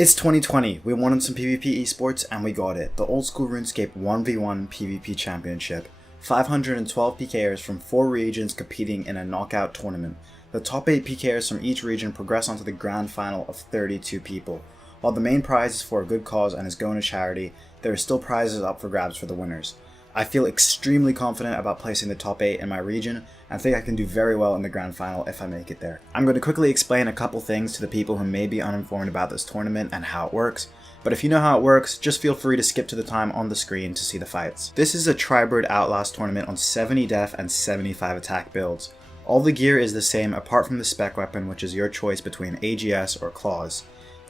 It's 2020, we wanted some PvP esports and we got it. The old school Runescape 1v1 PvP Championship. 512 pkers from 4 regions competing in a knockout tournament. The top 8 pkers from each region progress onto the grand final of 32 people. While the main prize is for a good cause and is going to charity, there are still prizes up for grabs for the winners. I feel extremely confident about placing the top 8 in my region and think I can do very well in the grand final if I make it there. I'm going to quickly explain a couple things to the people who may be uninformed about this tournament and how it works, but if you know how it works, just feel free to skip to the time on the screen to see the fights. This is a Tribird Outlast tournament on 70 def and 75 attack builds. All the gear is the same apart from the spec weapon, which is your choice between AGS or claws.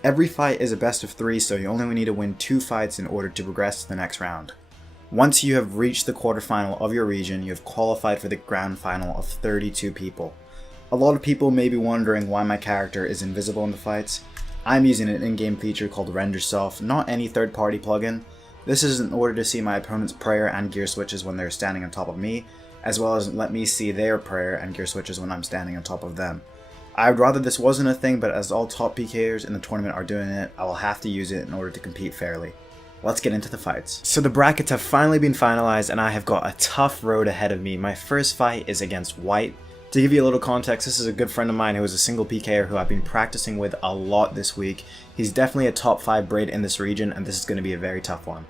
Every fight is a best of 3, so you only need to win 2 fights in order to progress to the next round. Once you have reached the quarterfinal of your region, you have qualified for the grand final of 32 people. A lot of people may be wondering why my character is invisible in the fights. I'm using an in-game feature called Render Self, not any third-party plugin. This is in order to see my opponent's prayer and gear switches when they're standing on top of me, as well as let me see their prayer and gear switches when I'm standing on top of them. I would rather this wasn't a thing, but as all top PKers in the tournament are doing it, I will have to use it in order to compete fairly. Let's get into the fights. So the brackets have finally been finalized and I have got a tough road ahead of me. My first fight is against White. To give you a little context, this is a good friend of mine who is a single PKer who I've been practicing with a lot this week. He's definitely a top 5 braid in this region and this is going to be a very tough one.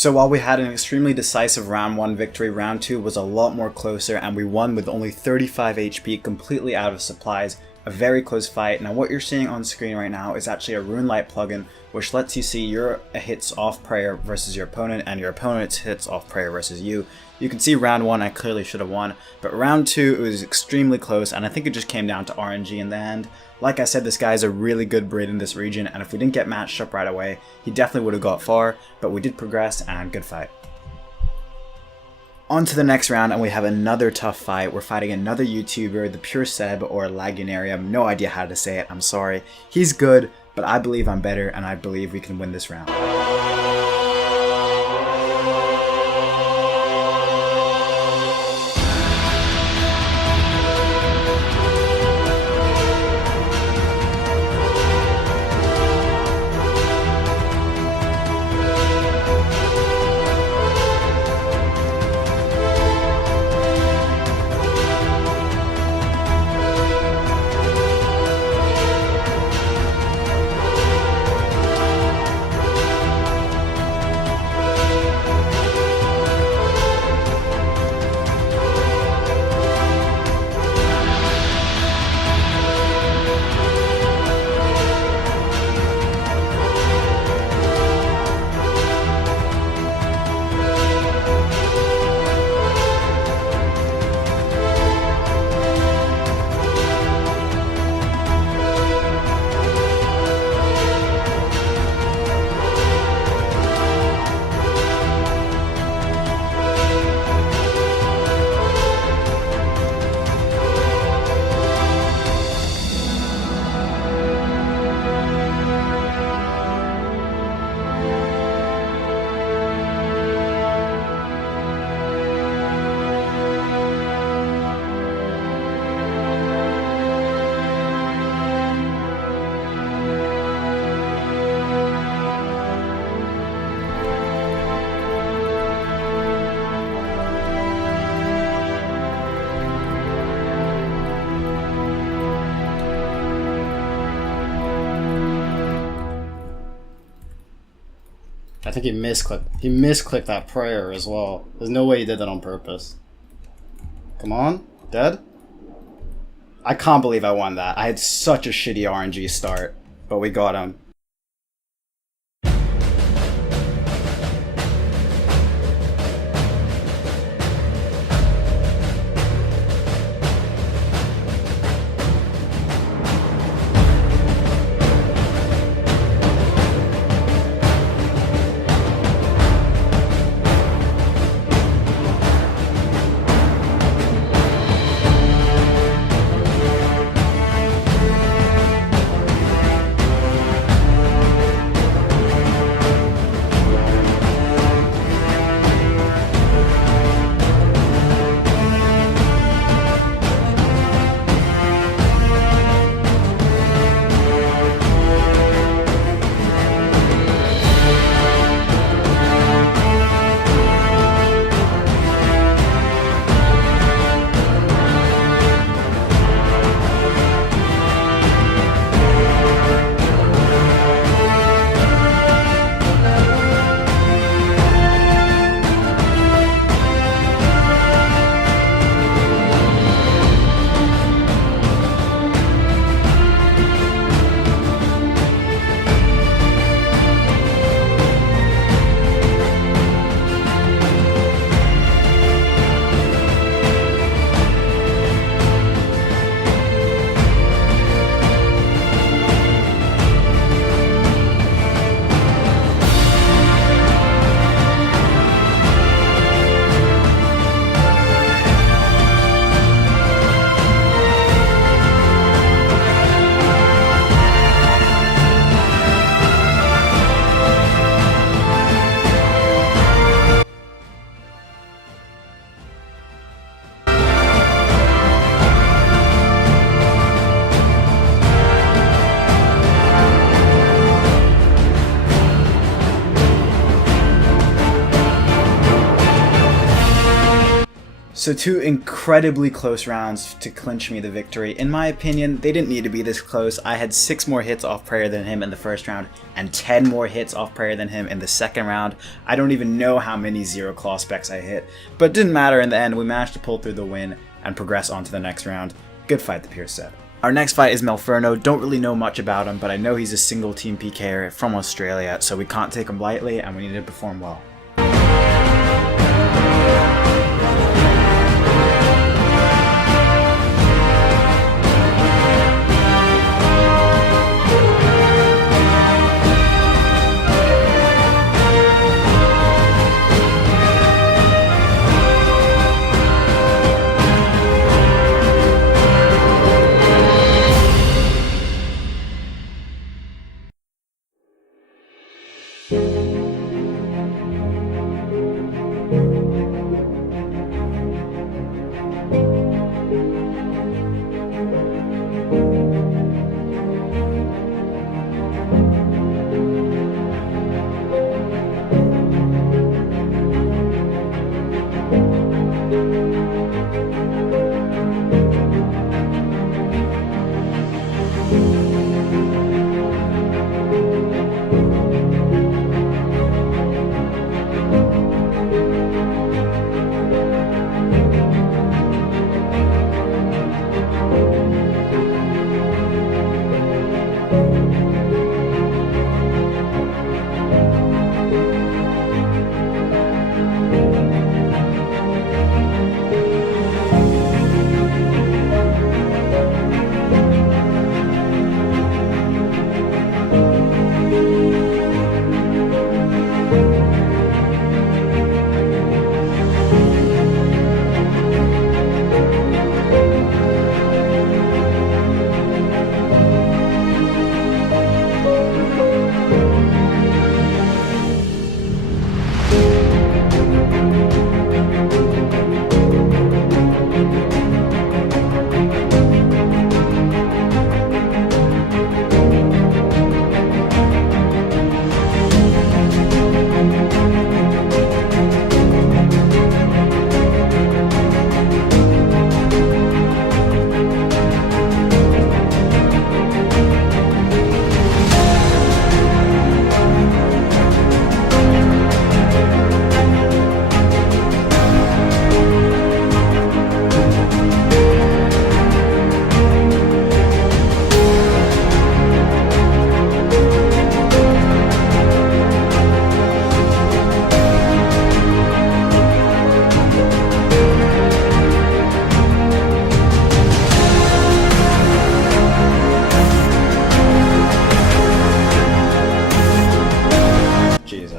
So while we had an extremely decisive round 1 victory, round 2 was a lot more closer and we won with only 35 HP, completely out of supplies, a very close fight. Now what you're seeing on screen right now is actually a Rune Light plugin, which lets you see your hits off prayer versus your opponent and your opponent's hits off prayer versus you. You can see round 1 I clearly should have won, but round 2 it was extremely close and I think it just came down to RNG in the end. Like I said, this guy is a really good Brit in this region, and if we didn't get matched up right away, he definitely would have got far, but we did progress and good fight. On to the next round, and we have another tough fight. We're fighting another YouTuber, the Pure Seb or Lagunarium. No idea how to say it, I'm sorry. He's good, but I believe I'm better, and I believe we can win this round. I think he misclicked. He misclicked that prayer as well. There's no way he did that on purpose. Come on, dead? I can't believe I won that. I had such a shitty RNG start, but we got him. So 2 incredibly close rounds to clinch me the victory. In my opinion, they didn't need to be this close. I had 6 more hits off prayer than him in the first round and 10 more hits off prayer than him in the second round. I don't even know how many 0 claw specs I hit, but it didn't matter in the end. We managed to pull through the win and progress on to the next round. Good fight, the peers said. Our next fight is Melferno. Don't really know much about him, but I know he's a single team PKer from Australia, so we can't take him lightly and we need to perform well.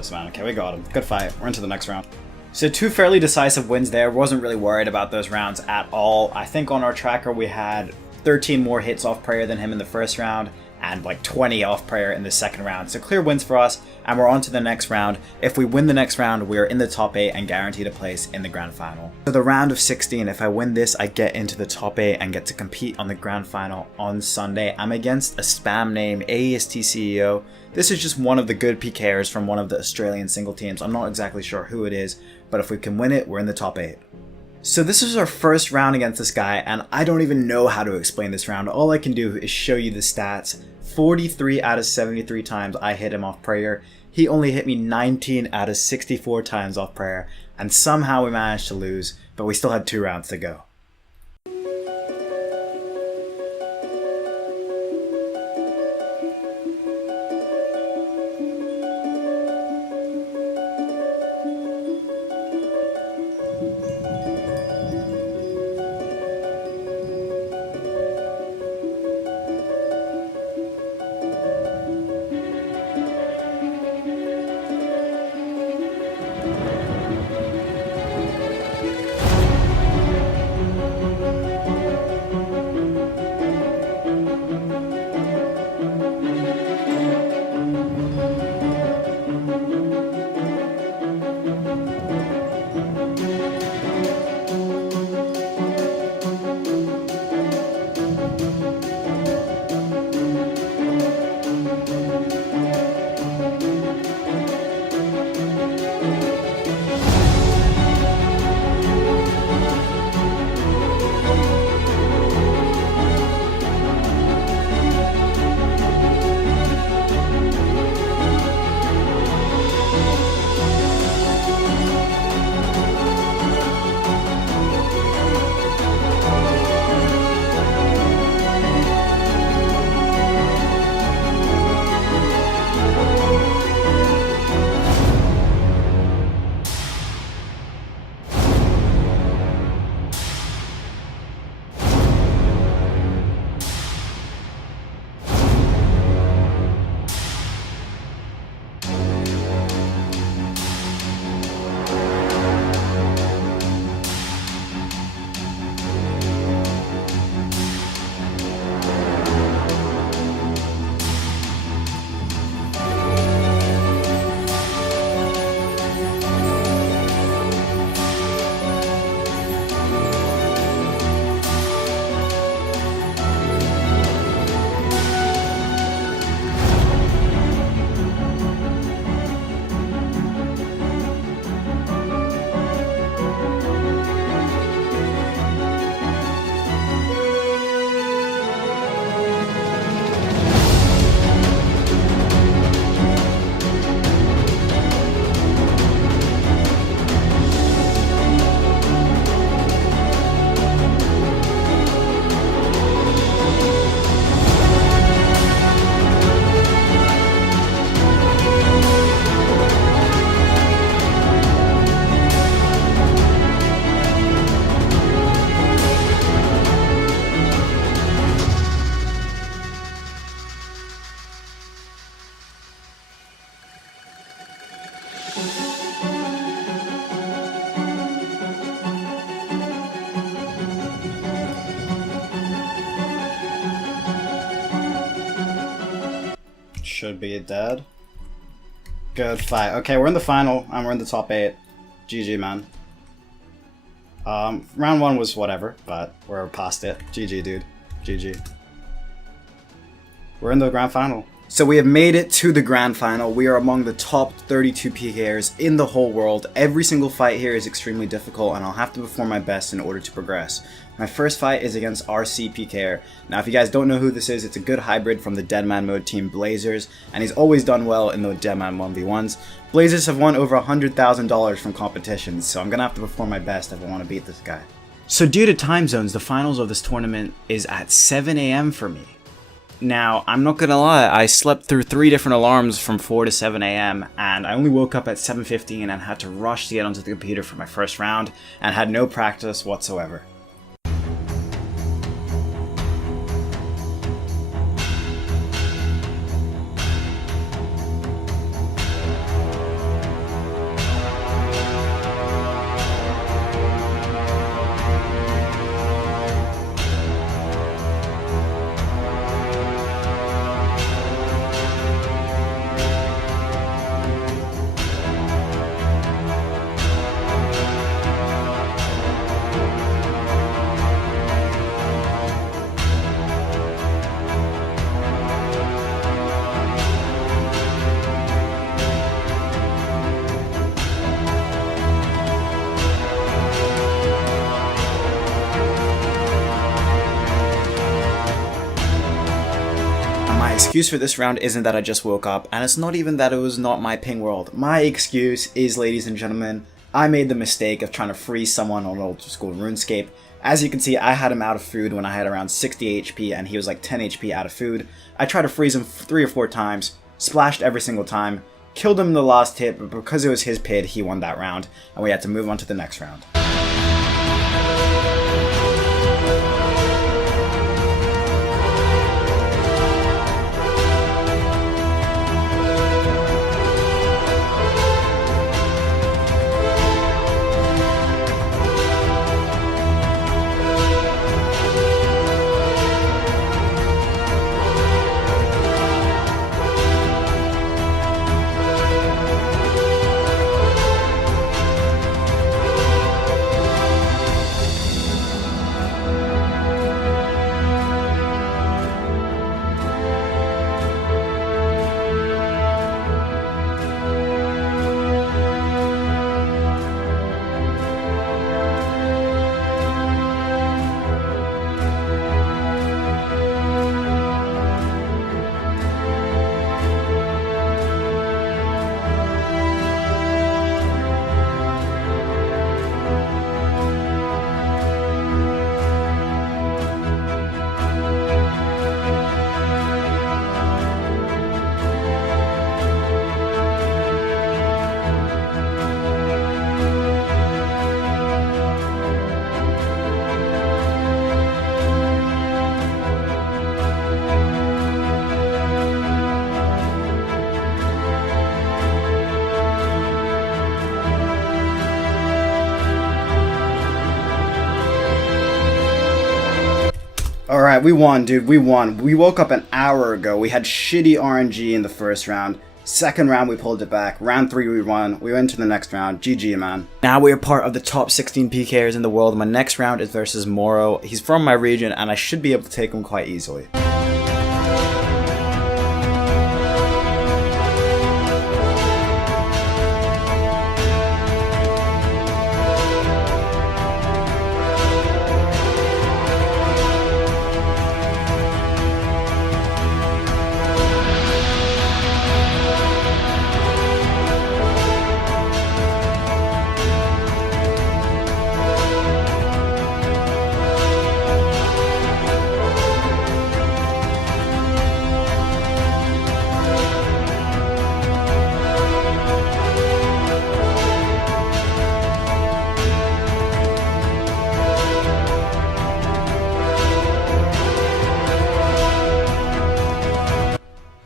Man. Okay, we got him. Good fight. We're into the next round. So 2 fairly decisive wins there. Wasn't really worried about those rounds at all. I think on our tracker we had 13 more hits off prayer than him in the first round and like 20 off prayer in the second round. So clear wins for us, and we're on to the next round. If we win the next round, we are in the top 8 and guaranteed a place in the grand final. So the round of 16, if I win this, I get into the top 8 and get to compete on the grand final on Sunday. I'm against a spam name, AEST CEO. This is just one of the good PKers from one of the Australian single teams. I'm not exactly sure who it is, but if we can win it, we're in the top 8. So this is our first round against this guy, and I don't even know how to explain this round. All I can do is show you the stats. 43 out of 73 times I hit him off prayer. He only hit me 19 out of 64 times off prayer, and somehow we managed to lose, but we still had 2 rounds to go. should be dead. Good fight. Okay, we're in the final, and we're in the top 8. GG, man. Round 1 was whatever, but we're past it. GG, dude. GG. We're in the grand final. So we have made it to the grand final. We are among the top 32 PKers in the whole world. Every single fight here is extremely difficult, and I'll have to perform my best in order to progress. My first fight is against RC PKer. Now, if you guys don't know who this is, it's a good hybrid from the Deadman mode team Blazers, and he's always done well in the Deadman 1v1s. Blazers have won over $100,000 from competitions, so I'm gonna have to perform my best if I want to beat this guy. So due to time zones, the finals of this tournament is at 7 AM for me. Now, I'm not gonna lie, I slept through 3 different alarms from 4 to 7 AM, and I only woke up at 7:15 and had to rush to get onto the computer for my first round, and had no practice whatsoever. My excuse for this round isn't that I just woke up, and it's not even that it was not my ping world. My excuse is, ladies and gentlemen, I made the mistake of trying to freeze someone on old school RuneScape. As you can see, I had him out of food when I had around 60 HP, and he was like 10 HP out of food. I tried to freeze him 3 or 4 times, splashed every single time, killed him in the last hit, but because it was his PID, he won that round, and we had to move on to the next round. Alright, we won, dude. We won. We woke up an hour ago. We had shitty RNG in the first round. Second round, we pulled it back. Round 3, we won. We went to the next round. GG, man. Now we are part of the top 16 PKers in the world. My next round is versus Moro. He's from my region, and I should be able to take him quite easily.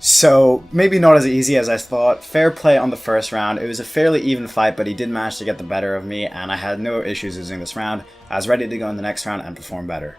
So, maybe not as easy as I thought. Fair play on the first round. It was a fairly even fight, but he did manage to get the better of me, and I had no issues losing this round. I was ready to go in the next round and perform better.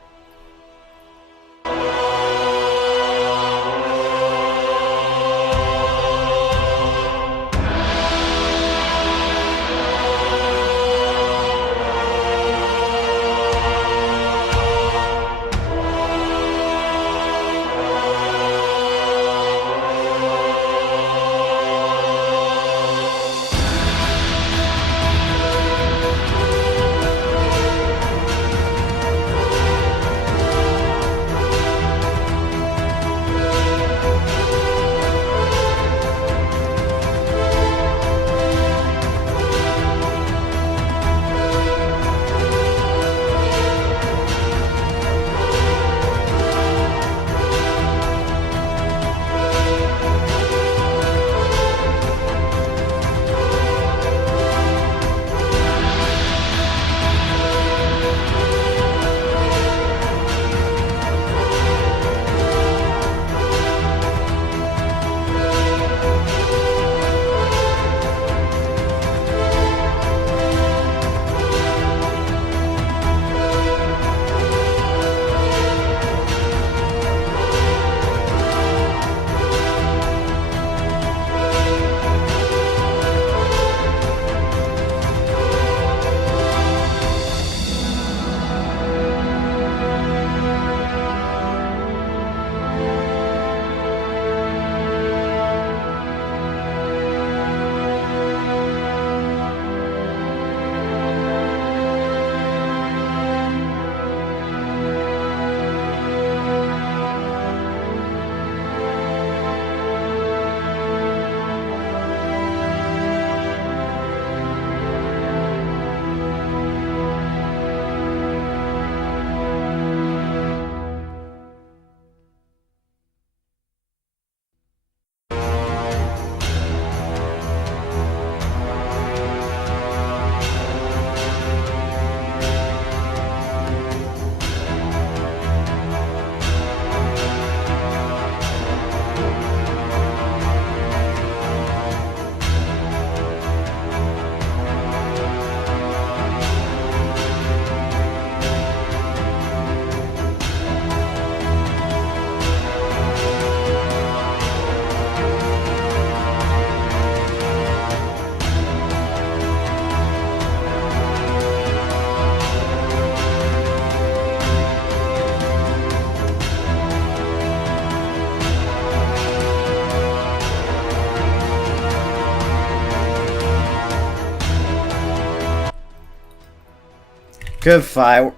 Good fight.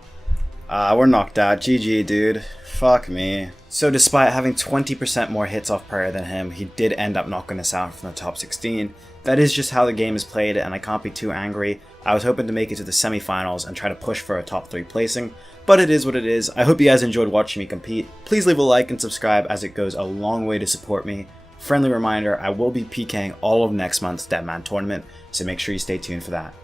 We're knocked out. GG, dude. Fuck me. So despite having 20% more hits off Prayer than him, he did end up knocking us out from the top 16. That is just how the game is played, and I can't be too angry. I was hoping to make it to the semifinals and try to push for a top 3 placing, but it is what it is. I hope you guys enjoyed watching me compete. Please leave a like and subscribe, as it goes a long way to support me. Friendly reminder, I will be PKing all of next month's Deadman tournament, so make sure you stay tuned for that.